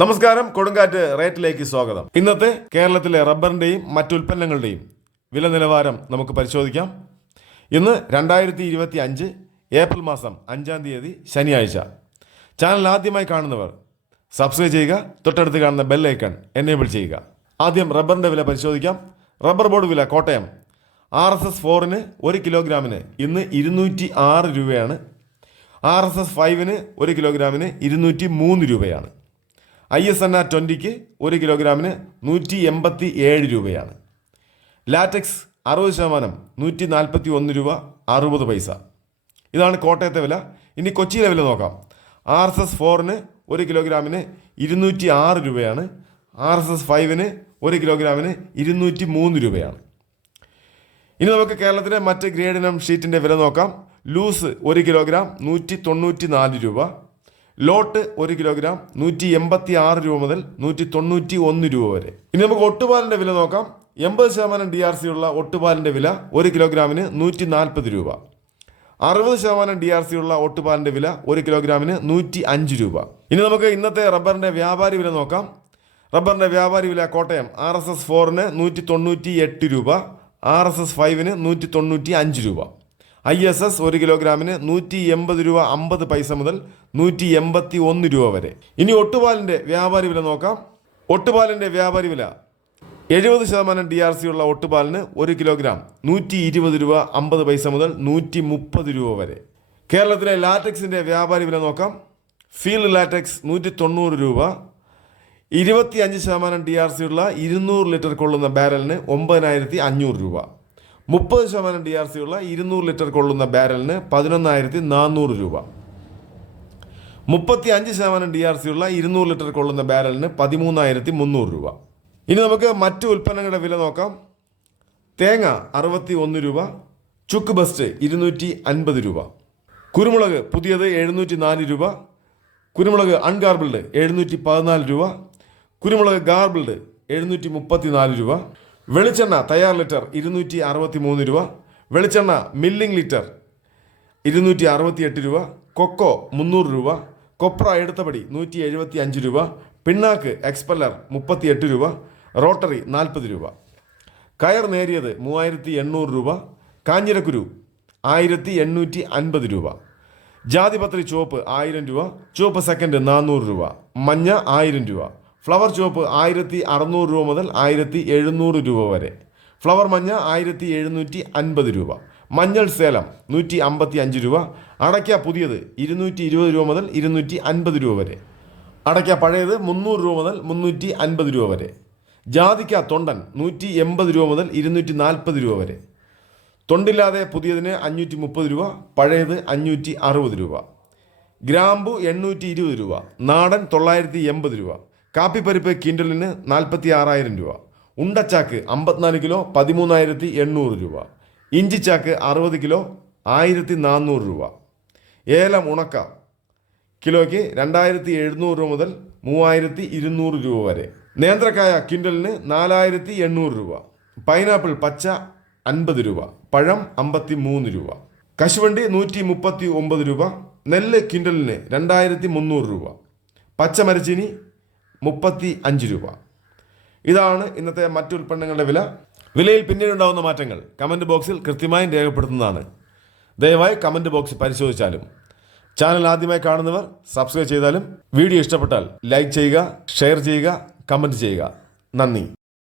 നമസ്കാരം, കൊടുങ്കാറ്റ് റേറ്റിലേക്ക് സ്വാഗതം. ഇന്നത്തെ കേരളത്തിലെ റബ്ബറിന്റെയും മറ്റുൽപ്പന്നങ്ങളുടെയും വില നിലവാരം നമുക്ക് പരിശോധിക്കാം. ഇന്ന് 2025 ഏപ്രിൽ മാസം 5-ാം തീയതി ശനിയാഴ്ച. ചാനൽ ആദ്യമായി കാണുന്നവർ സബ്സ്ക്രൈബ് ചെയ്യുക, തൊട്ടടുത്ത് കാണുന്ന ബെൽ ഐക്കൺ എനേബിൾ ചെയ്യുക. ആദ്യം റബ്ബറിന്റെ വില പരിശോധിക്കാം. റബ്ബർ ബോർഡ് വില കോട്ടയം RSS 4-ന് 1 കിലോഗ്രാമിന് ഇന്ന് 206 രൂപയാണ്. RSS 5-ന് 1 കിലോഗ്രാമിന് 203 രൂപയാണ്. ISNR 20-ക്ക് 1 കിലോഗ്രാമിന് 187 രൂപയാണ്. ലാറ്റക്സ് 60% 141 രൂപ 60 പൈസ. ഇതാണ് കോട്ടയത്തെ വില. ഇനി കൊച്ചിയിലെ വില നോക്കാം. RSS 4-ന് 1 കിലോഗ്രാമിന് 206 രൂപയാണ്. RSS 5-ന് 1 കിലോഗ്രാമിന് 203 രൂപയാണ്. ഇനി നമുക്ക് കേരളത്തിലെ മറ്റ് ഗ്രേഡ് ഇനം ഷീറ്റിൻ്റെ വില നോക്കാം. ലൂസ് 1 കിലോഗ്രാം 194 രൂപ. ലോട്ട് 1 കിലോഗ്രാം 186 രൂപ മുതൽ 191 രൂപ വരെ. ഇനി നമുക്ക് ഒട്ടുപാലിൻ്റെ വില നോക്കാം. 80% DRC ഉള്ള ഒട്ടുപാലിൻ്റെ വില 1 കിലോഗ്രാമിന് 140 രൂപ. 60% DRC ഉള്ള ഒട്ടുപാലിൻ്റെ വില 1 കിലോഗ്രാമിന് 105 രൂപ. ഇനി നമുക്ക് ഇന്നത്തെ റബ്ബറിൻ്റെ വ്യാപാരി വില നോക്കാം. റബ്ബറിൻ്റെ വ്യാപാരി വില കോട്ടയം RSS 4-ന് 198 രൂപ. RSS 5-ന് 195 രൂപ. ISS 1 കിലോഗ്രാമിന് 180 രൂപ 50 പൈസ മുതൽ 181 രൂപ വരെ. ഇനി ഒട്ടുപാലിൻ്റെ വ്യാപാരി വില നോക്കാം. ഒട്ടുപാലിൻ്റെ വ്യാപാരി വില 70% DRC ഉള്ള ഒട്ടുപാലിന് 1 കിലോഗ്രാം 120 രൂപ 50 പൈസ മുതൽ 130 രൂപ വരെ. കേരളത്തിലെ ലാറ്റക്സിൻ്റെ വ്യാപാരി വില നോക്കാം. ഫീൽഡ് ലാറ്റക്സ് 190 രൂപ. 25% DRC ഉള്ള 200 ലിറ്റർ കൊള്ളുന്ന ബാരലിന് 9500 രൂപ. 30% DRC ഉള്ള 200 ലിറ്റർ കൊള്ളുന്ന ബാരലിന് 11,400 രൂപ. 35% DRC ഉള്ള 200 ലിറ്റർ കൊള്ളുന്ന ബാരലിന് 13,300 രൂപ. ഇനി നമുക്ക് മറ്റു ഉൽപ്പന്നങ്ങളുടെ വില നോക്കാം. തേങ്ങ 61 രൂപ. ചുക്ക് ബസ്റ്റ് 250 രൂപ. കുരുമുളക് പുതിയത് 704 രൂപ. കുരുമുളക് അൺഗാർബിൾഡ് 714 രൂപ. കുരുമുളക് ഗാർബിൾഡ് 734 രൂപ. വെളിച്ചെണ്ണ തയ്യാർ ലിറ്റർ 263 രൂപ. വെളിച്ചെണ്ണ മില്ലിംഗ് ലിറ്റർ 268 രൂപ. കൊക്കോ 300 രൂപ. കൊപ്ര എടുത്തപടി 175 രൂപ. പിണ്ണാക്ക് എക്സ്പെല്ലർ 38 രൂപ. റോട്ടറി 40 രൂപ. കയർ നേരിയത് 3800 രൂപ. കാഞ്ഞിരക്കുരു 1850 രൂപ. ജാതിപത്രി ചുവപ്പ് 1000 രൂപ. ചുവപ്പ് സെക്കൻഡ് 400 രൂപ. മഞ്ഞ 1000 രൂപ. ഫ്ലവർ ചുവപ്പ് 1600 രൂപ മുതൽ 1700 രൂപ വരെ. ഫ്ലവർ മഞ്ഞ 1750 രൂപ. മഞ്ഞൾ സേലം 155 രൂപ. അടയ്ക്ക പുതിയത് 220 രൂപ മുതൽ 250 രൂപ വരെ. അടയ്ക്ക പഴയത് 300 രൂപ മുതൽ 350 രൂപ വരെ. ജാതിക്ക തൊണ്ടൻ 180 രൂപ മുതൽ 240 രൂപ വരെ. തൊണ്ടില്ലാതെ പുതിയതിന് 530 രൂപ, പഴയത് 560 രൂപ. ഗ്രാമ്പു 820 രൂപ. നാടൻ 980 രൂപ. കാപ്പിപ്പരിപ്പ് കിൻഡലിന് 46,000 രൂപ. ഉണ്ടച്ചാക്ക് 54 കിലോ 13,800 രൂപ. ഇഞ്ചിച്ചാക്ക് 60 കിലോ 1,400 രൂപ. ഏലം ഉണക്ക കിലോയ്ക്ക് 2,700 രൂപ മുതൽ 3,200 രൂപ വരെ. നേന്ത്രക്കായ കിൻഡലിന് 4,800 രൂപ. പൈനാപ്പിൾ പച്ച 50 രൂപ. പഴം 53 രൂപ. കശുവണ്ടി 139 രൂപ. നെല്ല് കിൻഡലിന് 2,300 രൂപ. പച്ചമരച്ചീനി 35 രൂപ. ഇതാണ് ഇന്നത്തെ മറ്റു ഉൽപ്പന്നങ്ങളുടെ വില. വിലയിൽ പിന്നീടുണ്ടാകുന്ന മാറ്റങ്ങൾ കമൻറ്റ് ബോക്സിൽ കൃത്യമായും രേഖപ്പെടുത്തുന്നതാണ്. ദയവായി കമൻറ്റ് ബോക്സ് പരിശോധിച്ചാലും. ചാനൽ ആദ്യമായി കാണുന്നവർ സബ്സ്ക്രൈബ് ചെയ്താലും. വീഡിയോ ഇഷ്ടപ്പെട്ടാൽ ലൈക്ക് ചെയ്യുക, ഷെയർ ചെയ്യുക, കമൻറ്റ് ചെയ്യുക. നന്ദി.